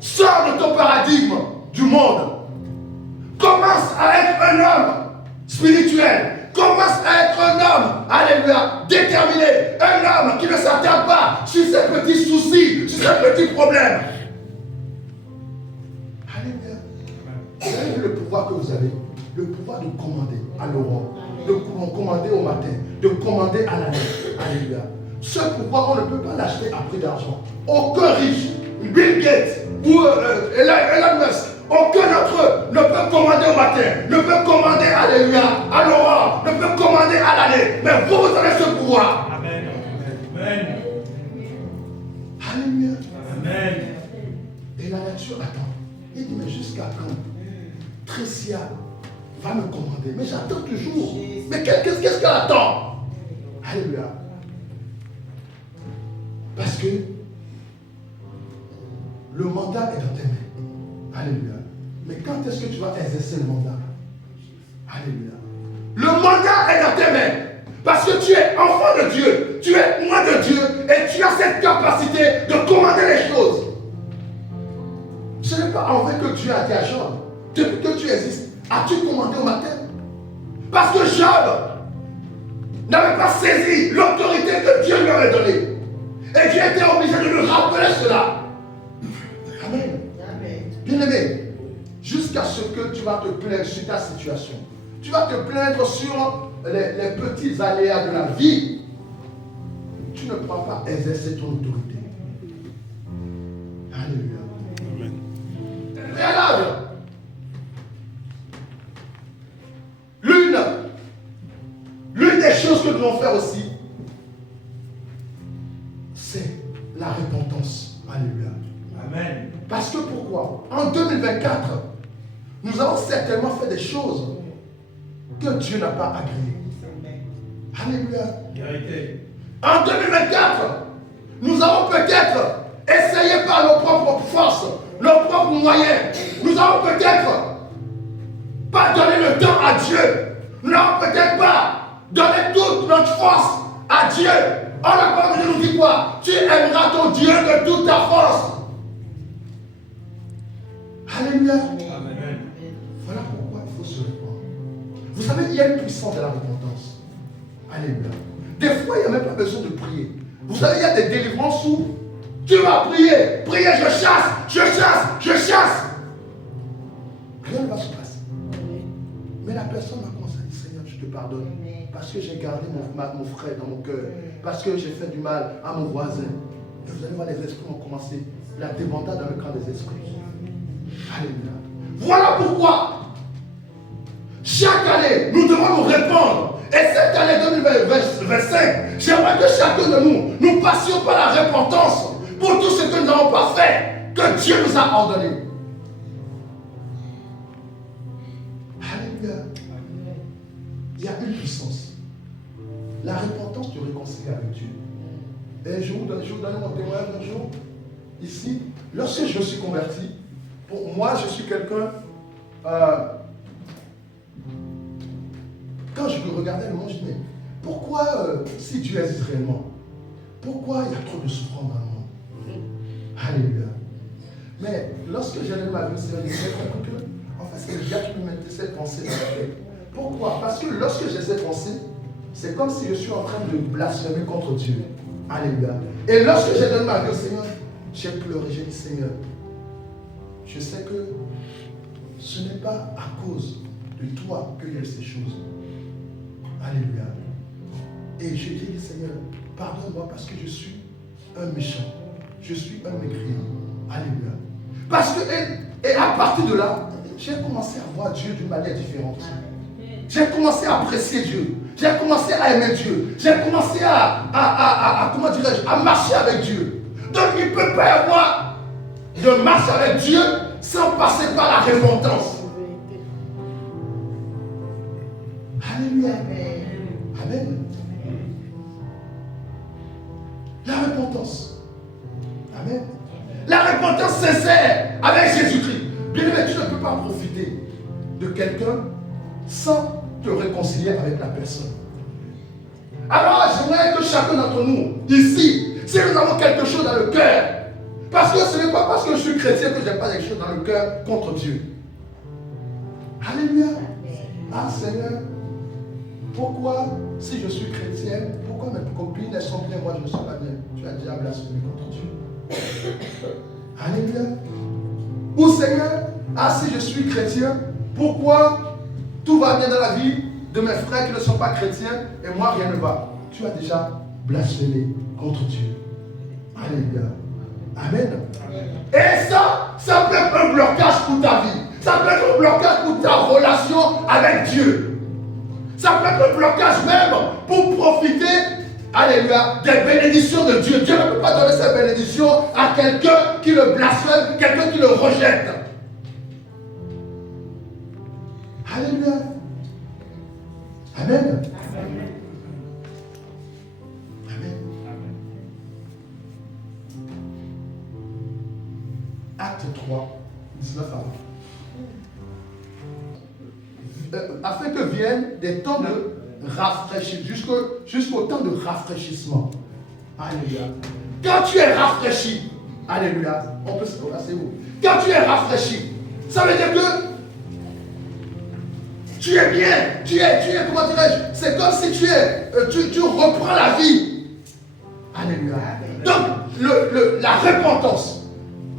sors de ton paradigme du monde. Commence à être un homme spirituel. Commence à être un homme, alléluia, déterminé. Un homme qui ne s'attarde pas sur ses petits soucis, sur ses petits problèmes. Alléluia. Vous avez vu le pouvoir que vous avez? Le pouvoir de commander à l'aurore, de commander au matin, de commander à la nuit. Alléluia. Ce pouvoir, on ne peut pas l'acheter à prix d'argent. Aucun riche, Bill Gates ou Elon Musk, aucun d'entre eux ne peut commander au matin, ne peut commander, alléluia, à l'aurore, ne peut commander à l'année. Mais vous, vous avez ce pouvoir. Amen. Amen. Alléluia. Amen. Et la nature attend. Il dit, mais jusqu'à quand Tricia va me commander? Mais j'attends toujours. Mais qu'est-ce qu'elle attend? Alléluia. Parce que le mandat est dans tes mains. Alléluia. Mais quand est-ce que tu vas exercer le mandat? Alléluia. Le mandat est dans tes mains. Parce que tu es enfant de Dieu. Tu es loin de Dieu. Et tu as cette capacité de commander les choses. Ce n'est pas en vrai que Dieu a dit à Job. Depuis que tu existes, as-tu commandé au matin? Parce que Job n'avait pas saisi l'autorité que Dieu lui avait donnée. Et Dieu était obligé de lui rappeler cela. Amen. Amen. Bien-aimé, jusqu'à ce que tu vas te plaindre sur ta situation. Tu vas te plaindre sur les petits aléas de la vie. Tu ne pourras pas exercer ton autorité. Alléluia. Amen. Préalable. L'une des choses que nous devons faire aussi, c'est la repentance. Alléluia. Amen. Parce que pourquoi? En 2024, nous avons certainement fait des choses que Dieu n'a pas agréées. Alléluia. Vérité. En 2024, Nous avons peut-être essayé par nos propres forces, nos propres moyens. Nous avons peut-être pas donné le temps à Dieu. Nous n'avons peut-être pas donné toute notre force à Dieu. On n'a pas venu nous dire quoi? Tu aimeras ton Dieu de toute ta force. Alléluia. Voilà pourquoi il faut se répandre. Vous savez, il y a une puissance de la repentance. Alléluia. Des fois, il n'y a même pas besoin de prier. Vous savez, il y a des délivrances où tu vas prier, je chasse. Rien ne va se passer. Mais la personne va commencer à dire, Seigneur, je te pardonne. Parce que j'ai gardé mon frère dans mon cœur. Parce que j'ai fait du mal à mon voisin. Et vous allez voir, les esprits vont commencer la débandade dans le camp des esprits. Alléluia. Voilà pourquoi chaque année, nous devons nous répandre. Et cette année 2025, j'aimerais que chacun de nous passions par la repentance pour tout ce que nous n'avons pas fait, que Dieu nous a ordonné. Alléluia. Il y a une puissance. La repentance te réconcilie avec Dieu. Et je vous donne mon témoignage un jour. Ici, lorsque je me suis converti, pour moi, je suis quelqu'un... quand je regardais le monde, je me disais, pourquoi, si Dieu existe réellement, pourquoi il y a trop de souffrance dans le monde? Alléluia. Mais lorsque j'ai lu ma vie, je me disais, en fait, c'est le diable qui me mettait cette pensée dans la tête. Pourquoi? Parce que lorsque j'ai cette pensée, c'est comme si je suis en train de blasphémer contre Dieu. Alléluia. Et lorsque j'ai donné ma vie au Seigneur, j'ai pleuré, j'ai dit, Seigneur, je sais que ce n'est pas à cause de toi qu'il y a ces choses. Alléluia. Et je dis, Seigneur, pardonne-moi parce que je suis un méchant. Je suis un mécréant. Alléluia. Parce que, et à partir de là, j'ai commencé à voir Dieu d'une manière différente. J'ai commencé à apprécier Dieu. J'ai commencé à aimer Dieu. J'ai commencé comment dirais-je, à marcher avec Dieu. Donc il ne peut pas y avoir de marche avec Dieu sans passer par la repentance. Alléluia. Amen. La repentance. Amen. La repentance sincère avec Jésus-Christ. Bien aimé, tu ne peux pas profiter de quelqu'un sans te réconcilier avec la personne. Alors, j'aimerais que chacun d'entre nous, ici, si nous avons quelque chose dans le cœur, parce que ce n'est pas parce que je suis chrétien que je n'ai pas quelque chose dans le cœur contre Dieu. Alléluia. Ah Seigneur, pourquoi, si je suis chrétien, pourquoi mes copines, elles sont bien, moi je ne suis pas bien? Tu as déjà blasphémé contre Dieu. Alléluia. Ou Seigneur, ah si je suis chrétien, pourquoi tout va bien dans la vie de mes frères qui ne sont pas chrétiens et moi rien ne va? Tu as déjà blasphémé contre Dieu. Alléluia. Amen. Et ça peut être un blocage pour ta vie. Ça peut être un blocage pour ta relation avec Dieu. Ça peut être un blocage même pour profiter, alléluia, des bénédictions de Dieu. Dieu ne peut pas donner ses bénédictions à quelqu'un qui le blasphème, quelqu'un qui le rejette. Alléluia. Amen. Amen. Acte 3, 19 à 20. Afin que viennent des temps de rafraîchissement, jusqu'au temps de rafraîchissement. Alléluia. Quand tu es rafraîchi, alléluia, on peut se c'est où? Quand tu es rafraîchi, ça veut dire que tu es bien, tu es, comment dirais-je, c'est comme si tu reprends la vie. Alléluia. Donc, la repentance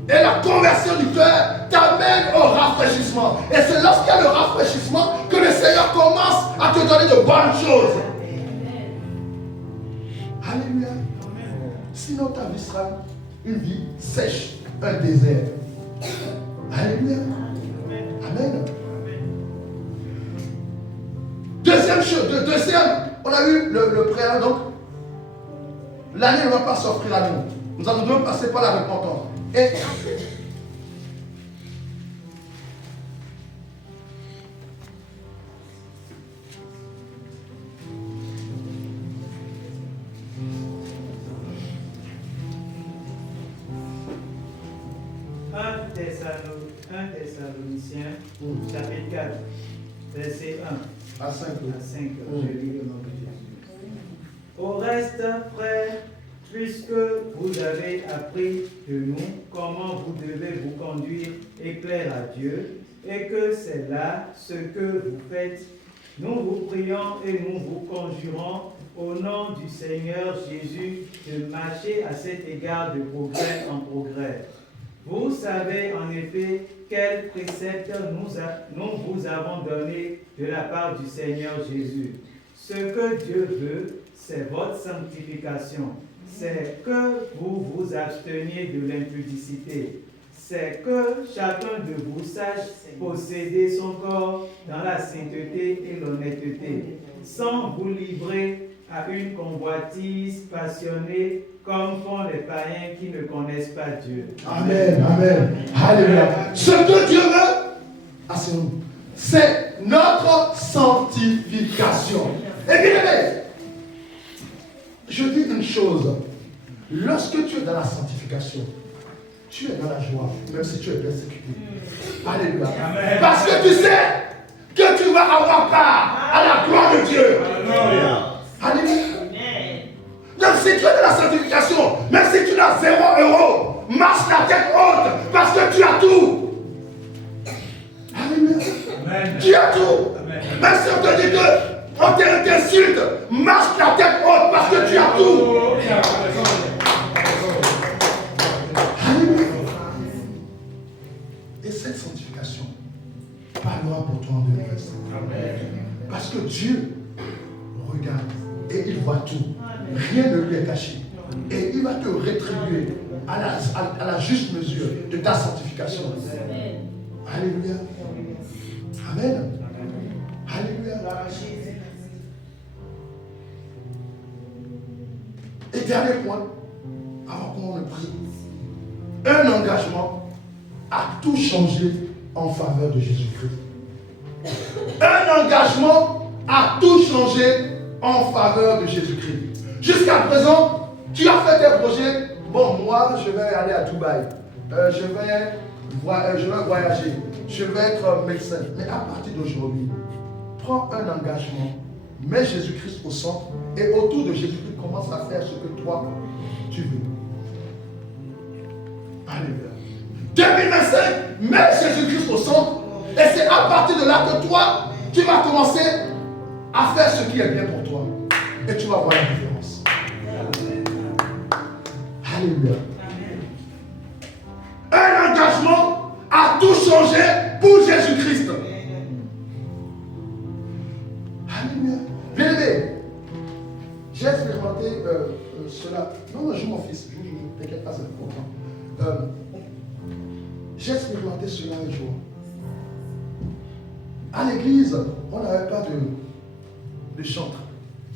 et la conversion du cœur t'amène au rafraîchissement. Et c'est lorsqu'il y a le rafraîchissement que le Seigneur commence à te donner de bonnes choses. Alléluia. Sinon ta vie sera une vie sèche, un désert. Alléluia. Amen. Deuxième chose, on a eu le préalable, donc l'année ne va pas s'offrir à nous. Nous allons passer par la repentance. Et 1 Thessaloniciens, chapitre 4, verset 1 À 5. à 5. Je lis le nom de Jésus. Au reste, frères, puisque vous avez appris de nous comment vous devez vous conduire et plaire à Dieu, et que c'est là ce que vous faites, nous vous prions et nous vous conjurons au nom du Seigneur Jésus de marcher à cet égard de progrès en progrès. Vous savez en effet quels préceptes nous vous avons donnés de la part du Seigneur Jésus. Ce que Dieu veut, c'est votre sanctification. C'est que vous vous absteniez de l'impudicité. C'est que chacun de vous sache posséder son corps dans la sainteté et l'honnêteté, sans vous livrer à une convoitise passionnée comme font les païens qui ne connaissent pas Dieu. Amen, amen. Alléluia. Ce que Dieu veut, asseyons-nous, c'est notre sanctification. Et bien aimé, je dis une chose. Lorsque tu es dans la sanctification, tu es dans la joie, même si tu es persécuté. Alléluia. Amen. Parce que tu sais que tu vas avoir part à la gloire de Dieu. Alléluia. Même si tu es dans la sanctification, même si tu n'as 0 €, marche la tête haute parce que tu as tout. Alléluia. Amen. Tu as tout. Amen. Même si on te dit que on t'insulte, marche la tête haute parce que tu as tout. Alléluia. Et cette sanctification parlera pour toi en 2025. Parce que Dieu regarde et il voit tout. Rien ne lui est caché. Et il va te rétribuer à la juste mesure de ta sanctification. Alléluia. Amen. Alléluia. Et dernier point, avant qu'on ne prie, un engagement à tout changer en faveur de Jésus-Christ. Un engagement à tout changer en faveur de Jésus-Christ. Jusqu'à présent, tu as fait tes projets. Bon, moi, je vais aller à Dubaï. Je vais voyager. Je vais être médecin. Mais à partir d'aujourd'hui, prends un engagement. Mets Jésus-Christ au centre. Et autour de Jésus-Christ, commence à faire ce que toi, tu veux. Alléluia. 2025, mets Jésus-Christ au centre. Et c'est à partir de là que toi, tu vas commencer à faire ce qui est bien pour toi. Et tu vas voir la différence. Alléluia. Un engagement à tout changer pour Jésus-Christ. Alléluia. Bien aimé, j'ai expérimenté cela. Non, joue mon fils. Je t'inquiète pas, c'est important. J'ai expérimenté cela un jour. À l'église, on n'avait pas de chantre.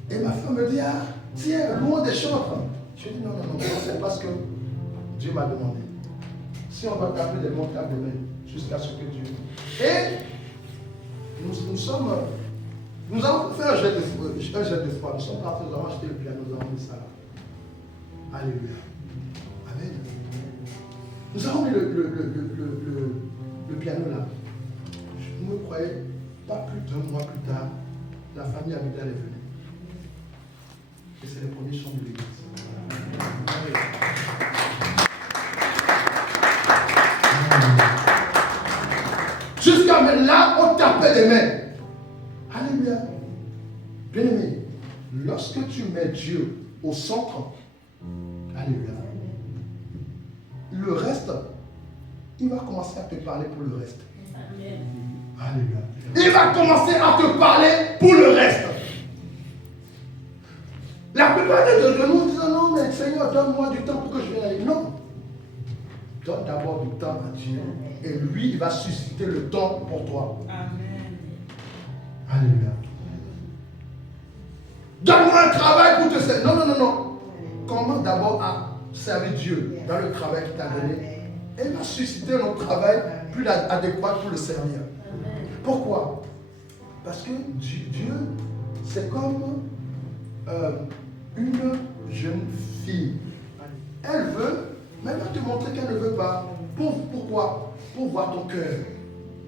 Et ma femme me dit, ah, tiens, louons des chantres. Je dis, non, c'est parce que Dieu m'a demandé. Si on va taper des mots, tape des mains, jusqu'à ce que Dieu. Et nous avons fait un jet de foi. Nous sommes partis, nous avons acheté le piano, nous avons mis ça là. Alléluia. Amen. Nous avons mis le piano là. Je ne me croyais pas plus d'un mois plus tard, la famille Abidal est venue. Et c'est le premier chant de l'église. Jusqu'à maintenant, on tapait les mains. Alléluia. Bien aimé, lorsque tu mets Dieu au centre, alléluia, le reste, il va commencer à te parler pour le reste. Alléluia. Il va commencer à te parler pour le reste. La plupart de nous disent non, mais Seigneur, donne-moi du temps pour que je vienne aller. Non. Donne d'abord du temps à Dieu. Et lui, il va susciter le temps pour toi. Amen. Alléluia. Donne-moi un travail pour te servir. Non. Commence d'abord à servir Dieu dans le travail qu'il t'a donné. Et il va susciter un autre travail plus adéquat pour le servir. Amen. Pourquoi? Parce que Dieu, c'est comme une jeune fille. Elle veut, mais elle va te montrer qu'elle ne veut pas. Pourquoi? pour voir ton cœur.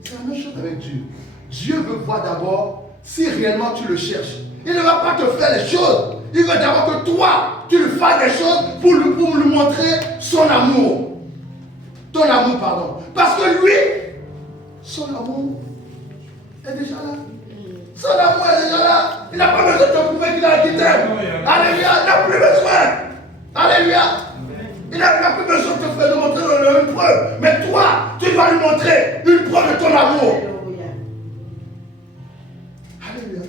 C'est la même chose avec Dieu. Dieu veut voir d'abord si réellement tu le cherches. Il ne va pas te faire les choses. Il veut d'abord que toi, tu lui fasses des choses pour lui montrer son amour. Ton amour, pardon. Parce que lui, son amour est déjà là. Son amour est déjà là. Il n'a pas besoin de te prouver qu'il t'aime. Alléluia. Il n'a plus besoin. Alléluia. Il n'a plus besoin de te faire montrer une preuve. Mais toi, tu dois lui montrer une preuve de ton amour. Alléluia.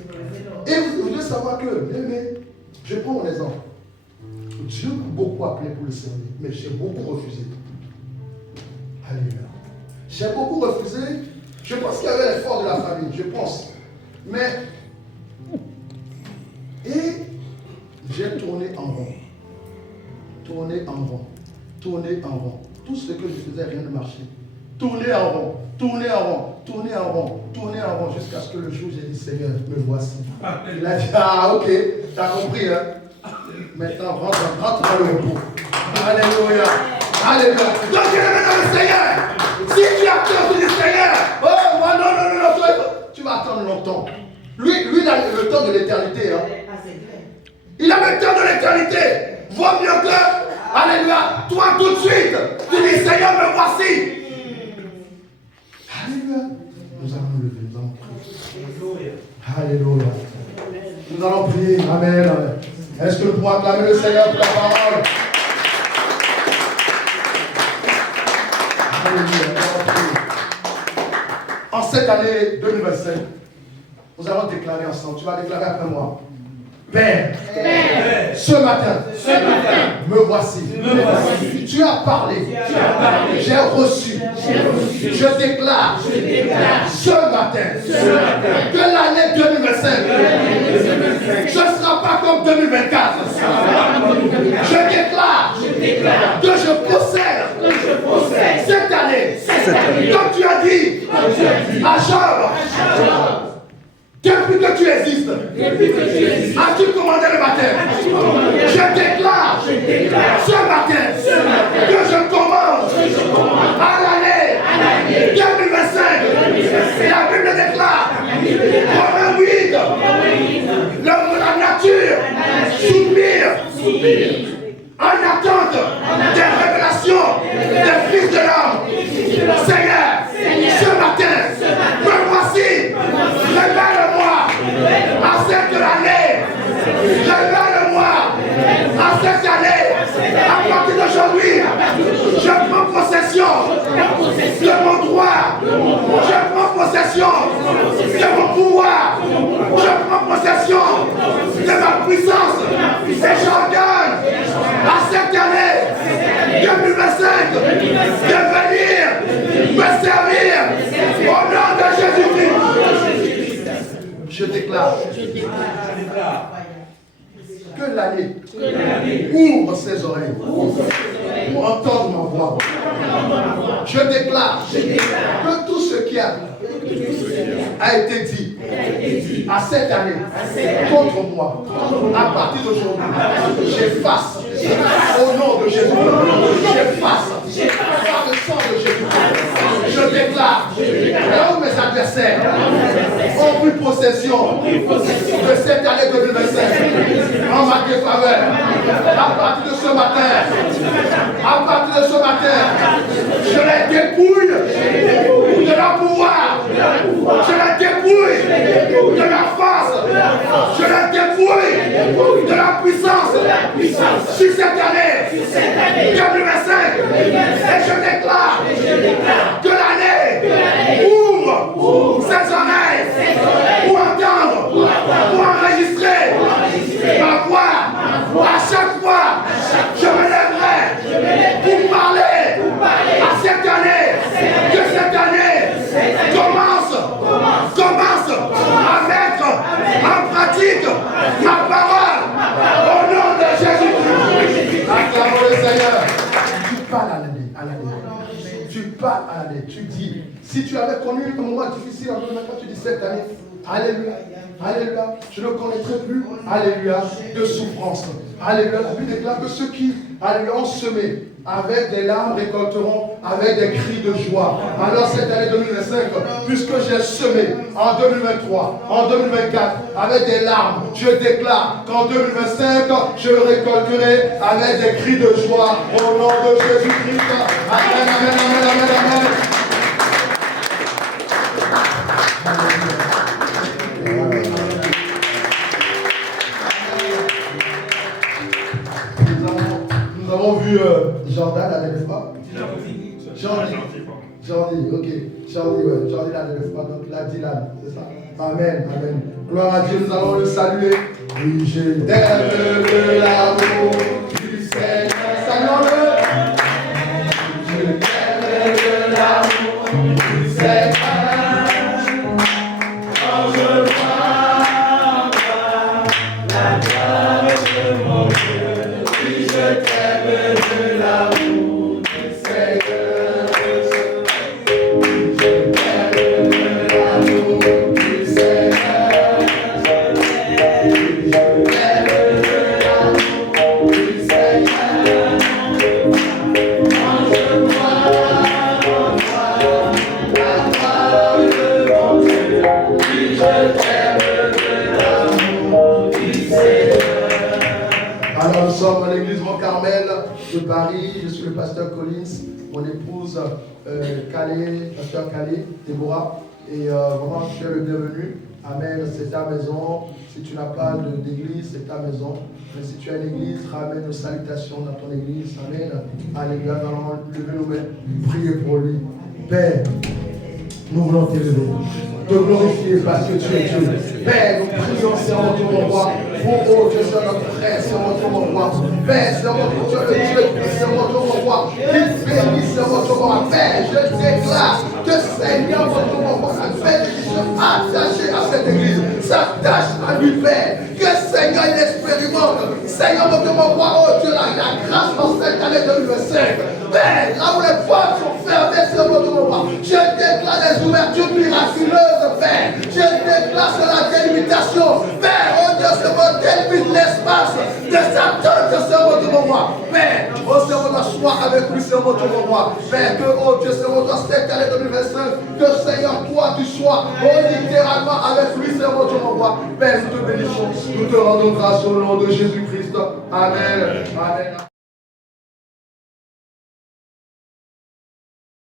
Et vous devez savoir que, je prends mon exemple. Dieu m'a beaucoup appelé pour le servir, mais j'ai beaucoup refusé. Alléluia. J'ai beaucoup refusé. Je pense qu'il y avait l'effort de la famille, je pense. Mais, et j'ai tourné en rond. Tourné en rond. Tourné en rond. Tout ce que je faisais, rien ne marchait. Tourner en rond. Tourner en rond. Tourner en rond. Tourner en rond. Jusqu'à ce que le jour, j'ai dit, Seigneur, me voici. Il a dit, ah, ok, t'as compris, hein. Maintenant, rentre dans le repos. Alléluia. Alléluia. Donc, je le mets dans le Seigneur. Si tu as peur du Seigneur, oh, non, tu vas attendre longtemps. Lui, il a le temps de l'éternité. Hein. Il a le temps de l'éternité. Vaut mieux que, alléluia, toi tout de suite, tu dis, Seigneur, me voici. Alléluia. Nous allons lever, nous allons prier. Alléluia. Nous allons prier. Amen. Est-ce que nous pouvons acclamer le Seigneur pour la parole? Alléluia. En cette année 2025, nous allons déclarer ensemble. Tu vas déclarer après moi. Père, ce matin, me voici. Tu as parlé. J'ai reçu. Je déclare ce matin que l'année 2025 ce ne sera pas comme 2024. Je déclare que je possède cette année. Comme tu as dit à Job. Depuis que tu existes, as-tu commandé le baptême? Je déclare ce matin que je commence à l'année 2025. La Bible déclare, Romains 8, la nature soupire en attente des révélations des fils de l'homme. Seigneur, ce matin, me voici. Révèle-moi à cette année. Révèle-moi à cette année. À partir d'aujourd'hui, je prends possession de mon droit. Je prends possession de mon pouvoir. Je prends possession de ma puissance. Et j'ordonne à cette année 2025 de venir me servir au nom de Jésus-Christ. Je déclare que l'année ouvre ses oreilles pour entendre ma voix. Je déclare que tout ce qui a été dit à cette année contre moi, à partir d'aujourd'hui, j'efface au nom de Jésus. J'efface par le sang de Jésus. Je déclare là où mes adversaires ont pris possession de cette année 2025 en ma défaveur, à partir de ce matin, je les dépouille de leur pouvoir, je les dépouille de leur force, je les dépouille de leur puissance sur cette année 2025. Et je déclare que l'année ouvre ses oreilles pour entendre, pour enregistrer ma voix. À chaque fois, je me lèverai pour parler à cette année, que cette année commence à mettre en pratique ma parole au nom de Jésus-Christ. Acclamons le Seigneur. Tu parles à l'année. Tu parles à l'année. Tu dis, si tu avais connu un moment difficile en 2024, tu dis cette année, alléluia. Alléluia, je ne connaîtrai plus, alléluia, de souffrance. Alléluia, la Bible déclare que ceux qui, alléluia, ont semé avec des larmes récolteront avec des cris de joie. Alors cette année 2025, puisque j'ai semé en 2023, en 2024, avec des larmes, je déclare qu'en 2025, je récolterai avec des cris de joie au nom de Jésus-Christ. Amen, amen, amen, amen, amen. Nous avons vu Jordan la dernière fois. Jordi, ok. Jordi la dernière fois, donc la Dylan, c'est ça. Amen, amen. Gloire à Dieu, nous allons le saluer. Oui, je t'aime de l'amour du Seigneur. Saluons-le. Je t'aime de l'amour du Seigneur. Quand je vois la gloire de mon Dieu, oui, je t'aime de l'amour du Seigneur. Je t'aime de l'amour du Seigneur. Je t'aime de l'amour du Seigneur. Quand je vois la gloire de mon Dieu, oui, je t'aime de l'amour du Seigneur. Alors nous sommes à l'église Mont Carmel de Paris. Je suis le pasteur Collins, mon épouse Calais, pasteur Calais, Déborah. Et vraiment tu es le bienvenu. Amen, c'est ta maison. Si tu n'as pas d'église, c'est ta maison. Mais si tu as une église, ramène nos salutations dans ton église. Amen. Alléluia, nous allons lever nos mains, prier pour lui. Père, nous voulons t'élever, te glorifier parce que tu es Dieu. Père, nous prions, Seigneur, mon roi. Oh Dieu, c'est notre frère, c'est mon roi. Père, c'est notre Dieu, le Dieu, c'est mon roi. Il bénit, c'est mon roi. Père, je déclare que Seigneur, mon roi, la bénédiction attachée à cette église s'attache à lui, Père. Que Seigneur, il expérimente. Seigneur, mon roi, oh Dieu, la grâce dans cette année 2025. Père, là où les portes sont fermées, c'est mon roi. Je déclare les ouvertures miraculeuses, Père. Je déclare sur la délimitation. Père, oh Dieu, c'est mon délimite l'espace de Satan, que c'est mon roi. Père, oh Seigneur, sois avec lui, c'est mon roi. Père, que, oh Dieu, c'est mon roi, cette année 2025, que Seigneur, toi, tu sois, oh, littéralement avec lui, c'est mon roi. Père, nous te bénissons, nous te rendons grâce au nom de Jésus-Christ. Amen. Amen.